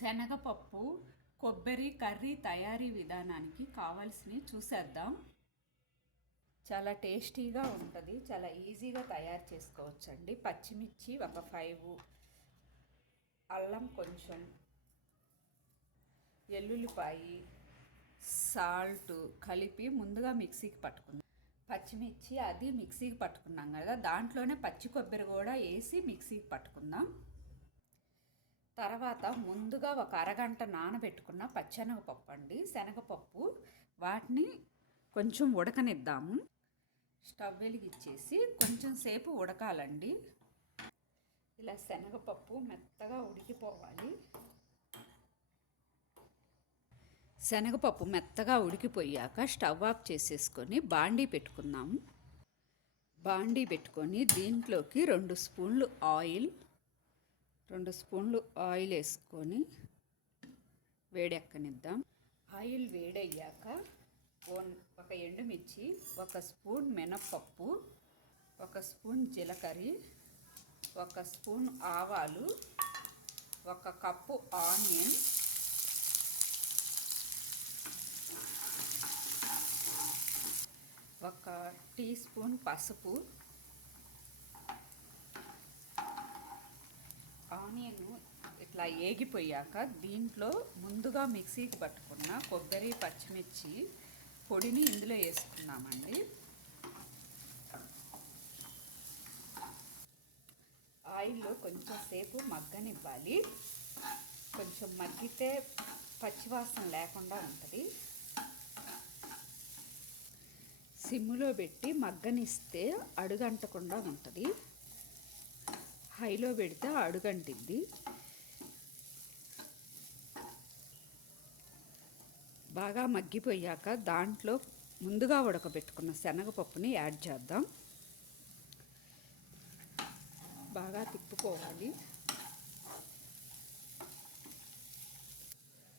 శనగపప్పు కొబ్బరి కర్రీ తయారీ విధానానికి కావాల్సినవి చూసేద్దాం. చాలా టేస్టీగా ఉంటుంది, చాలా ఈజీగా తయారు చేసుకోవచ్చండి. పచ్చిమిర్చి ఒక 5, అల్లం కొంచెం, ఎల్లుల్లిపాయి, సాల్ట్ కలిపి ముందుగా మిక్సీకి పట్టుకుందాం. పచ్చిమిర్చి అది మిక్సీకి పట్టుకున్నాం కదా, దాంట్లోనే పచ్చి కొబ్బరి కూడా వేసి మిక్సీకి పట్టుకుందాం. తర్వాత ముందుగా ఒక అరగంట నానబెట్టుకున్న పచ్చెనగపప్పు అండి, శనగపప్పు, వాటిని కొంచెం ఉడకనిద్దాము. స్టవ్ వెలిగించేసి కొంచెం సేపు ఉడకాలండి. ఇలా శనగపప్పు మెత్తగా ఉడికిపోవాలి. శనగపప్పు మెత్తగా ఉడికిపోయాక స్టవ్ ఆఫ్ చేసేసుకొని బాండీ పెట్టుకుందాము. బాండీ పెట్టుకొని దీంట్లోకి 2 స్పూన్లు ఆయిల్ వేసుకొని వేడెక్కనిద్దాం. ఆయిల్ వేడయ్యాక ఒక ఎండుమిర్చి, 1 స్పూన్ మినప్పప్పు, 1 స్పూన్ జీలకర్ర, 1 స్పూన్ ఆవాలు, 1 కప్పు ఆనియన్, 1 టీ స్పూన్ పసుపు. ఆనియన్ ఇట్లా ఏగిపోయాక దీంట్లో ముందుగా మిక్సీకి పట్టుకున్న కొబ్బరి పచ్చిమిర్చి పొడిని ఇందులో వేసుకున్నామండి. ఆయిల్లో కొంచెం సేపు మగ్గనివ్వాలి. కొంచెం మగ్గితే పచ్చివాసన లేకుండా ఉంటుంది. సిమ్లో పెట్టి మగ్గనిస్తే అడుగంటకుండా ఉంటుంది. హైలో పెడితే అడుగంటిద్ది. బాగా మగ్గిపోయాక దాంట్లో ముందుగా ఉడకబెట్టుకున్న శనగపప్పుని యాడ్ చేద్దాం. బాగా తిప్పుకోవాలి.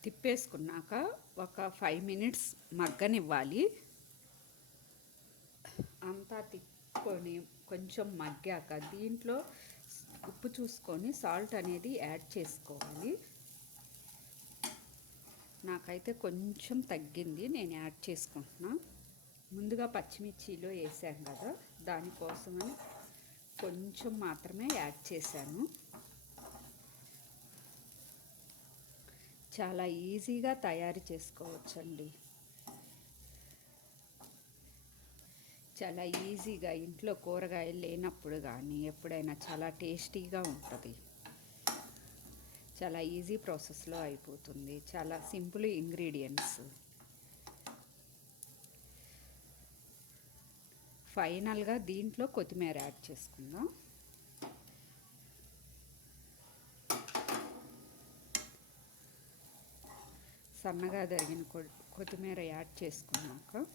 తిప్పేసుకున్నాక ఒక 5 మినిట్స్ మగ్గనివ్వాలి. అంతా తిప్పుకొని కొంచెం మగ్గాక దీంట్లో ఉప్పు చూసుకొని సాల్ట్ అనేది యాడ్ చేసుకోవాలి. నాకైతే కొంచెం తగ్గింది, నేను యాడ్ చేసుకుంటున్నా. ముందుగా పచ్చిమిర్చిలో వేసాం కదా, దానికోసమని కొంచెం మాత్రమే యాడ్ చేశాను. చాలా ఈజీగా తయారు చేసుకోవచ్చండి. చాలా ఈజీగా ఇంట్లో కూరగాయలు లేనప్పుడు కానీ ఎప్పుడైనా చాలా టేస్టీగా ఉంటుంది. చాలా ఈజీ ప్రాసెస్లో అయిపోతుంది. చాలా సింపుల్ ఇంగ్రీడియంట్స్. ఫైనల్గా దీంట్లో కొత్తిమీర యాడ్ చేసుకుందాం. సన్నగా తరిగిన కొత్తిమీర యాడ్ చేసుకున్నాక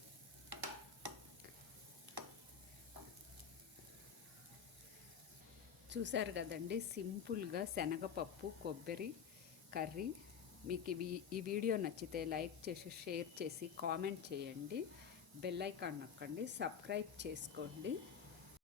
చూసారు కదండి, సింపుల్గా శనగపప్పు కొబ్బరి కర్రీ. మీకు ఈ వీడియో నచ్చితే లైక్ చేసి, షేర్ చేసి, కామెంట్ చేయండి. బెల్ ఐకాన్ నొక్కండి, సబ్స్క్రైబ్ చేసుకోండి.